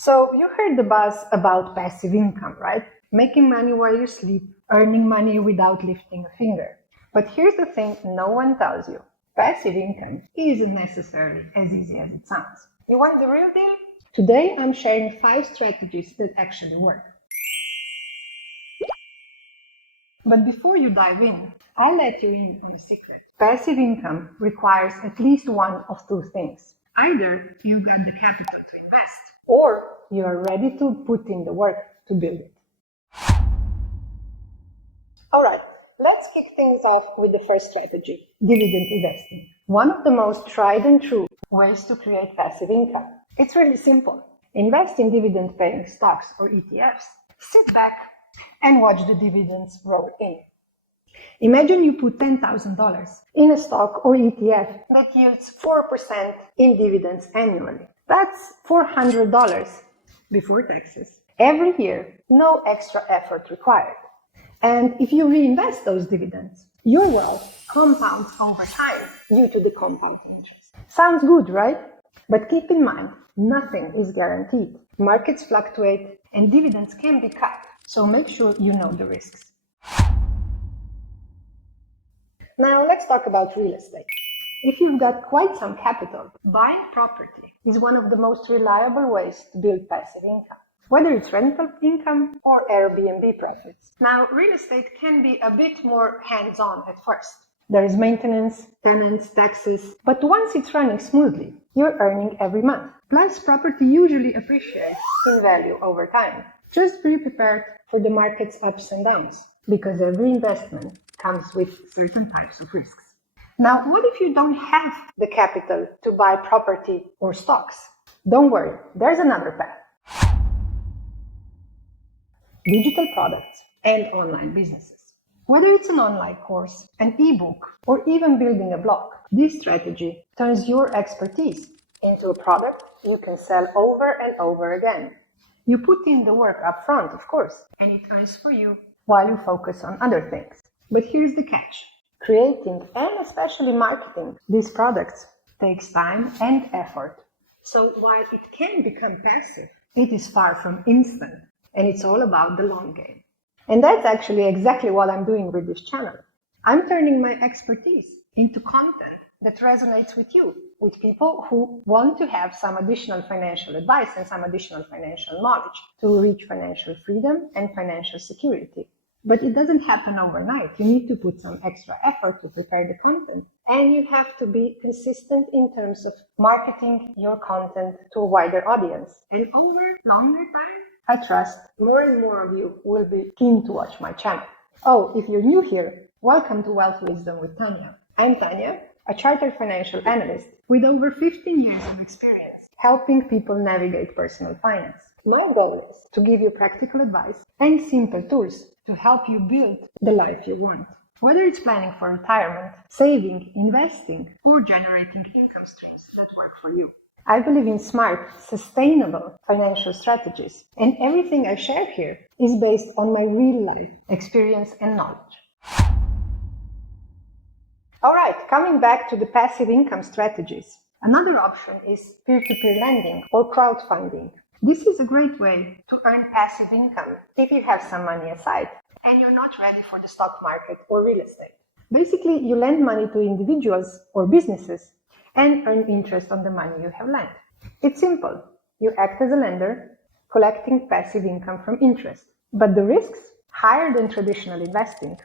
So you heard the buzz about passive income, right? Making money while you sleep, earning money without lifting a finger. But here's the thing no one tells you. Passive income isn't necessarily as easy as it sounds. You want the real deal? Today I'm sharing 5 strategies that actually work. But before you dive in, I'll let you in on a secret. Passive income requires at least one of 2 things. Either you've got the capital to invest, or you are ready to put in the work to build it. Alright, let's kick things off with the first strategy, dividend investing. One of the most tried and true ways to create passive income. It's really simple. Invest in dividend-paying stocks or ETFs. Sit back and watch the dividends roll in. Imagine you put $10,000 in a stock or ETF that yields 4% in dividends annually. That's $400 before taxes. Every year, no extra effort required. And if you reinvest those dividends, your wealth compounds over time due to the compound interest. Sounds good, right? But keep in mind, nothing is guaranteed. Markets fluctuate and dividends can be cut, so make sure you know the risks. Now let's talk about real estate. If you've got quite some capital, buying property is one of the most reliable ways to build passive income, whether it's rental income or Airbnb profits. Now, real estate can be a bit more hands-on at first. There is maintenance, tenants, taxes, but once it's running smoothly, you're earning every month. Plus, property usually appreciates in value over time. Just be prepared for the market's ups and downs, because every investment comes with certain types of risks. Now, what if you don't have the capital to buy property or stocks? Don't worry, there's another path. Digital products and online businesses. Whether it's an online course, an ebook, or even building a blog, this strategy turns your expertise into a product you can sell over and over again. You put in the work up front, of course, and it earns for you while you focus on other things. But here's the catch. Creating and especially marketing these products takes time and effort. So while it can become passive, it is far from instant, and it's all about the long game. And that's actually exactly what I'm doing with this channel. I'm turning my expertise into content that resonates with you, with people who want to have some additional financial advice and some additional financial knowledge to reach financial freedom and financial security. But it doesn't happen overnight. You need to put some extra effort to prepare the content. And you have to be consistent in terms of marketing your content to a wider audience. And over longer time, I trust more and more of you will be keen to watch my channel. Oh, if you're new here, welcome to Wealth Wisdom with Tanya. I'm Tanya, a chartered financial analyst with over 15 years of experience helping people navigate personal finance. My goal is to give you practical advice and simple tools to help you build the life you want. Whether it's planning for retirement, saving, investing, or generating income streams that work for you. I believe in smart, sustainable financial strategies, and everything I share here is based on my real life experience and knowledge. Alright, coming back to the passive income strategies. Another option is peer-to-peer lending or crowdfunding. This is a great way to earn passive income if you have some money aside and you're not ready for the stock market or real estate. Basically, you lend money to individuals or businesses and earn interest on the money you have lent. It's simple. You act as a lender, collecting passive income from interest. But the risks? Higher than traditional investing.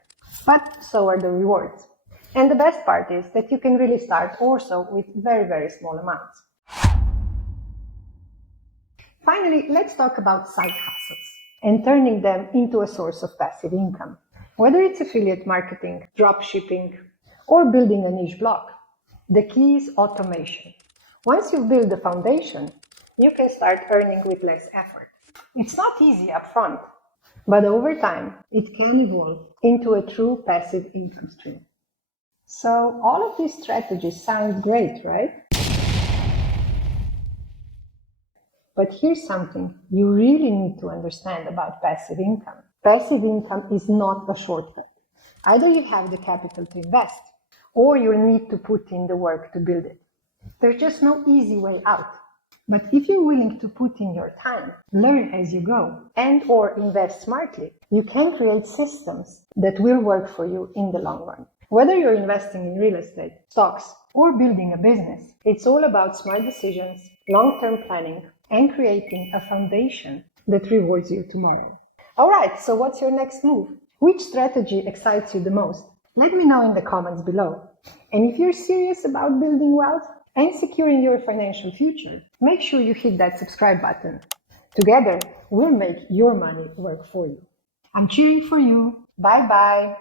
But so are the rewards. And the best part is that you can really start also with very, very small amounts. Finally, let's talk about side hustles and turning them into a source of passive income. Whether it's affiliate marketing, drop shipping, or building a niche blog, the key is automation. Once you've built the foundation, you can start earning with less effort. It's not easy up front, but over time, it can evolve into a true passive income stream. So all of these strategies sound great, right? But here's something you really need to understand about passive income. Passive income is not a shortcut. Either you have the capital to invest, or you'll need to put in the work to build it. There's just no easy way out. But if you're willing to put in your time, learn as you go, and or invest smartly, you can create systems that will work for you in the long run. Whether you're investing in real estate, stocks, or building a business, it's all about smart decisions, long-term planning, and creating a foundation that rewards you tomorrow. Alright, so what's your next move? Which strategy excites you the most? Let me know in the comments below. And if you're serious about building wealth and securing your financial future, make sure you hit that subscribe button. Together, we'll make your money work for you. I'm cheering for you. Bye bye.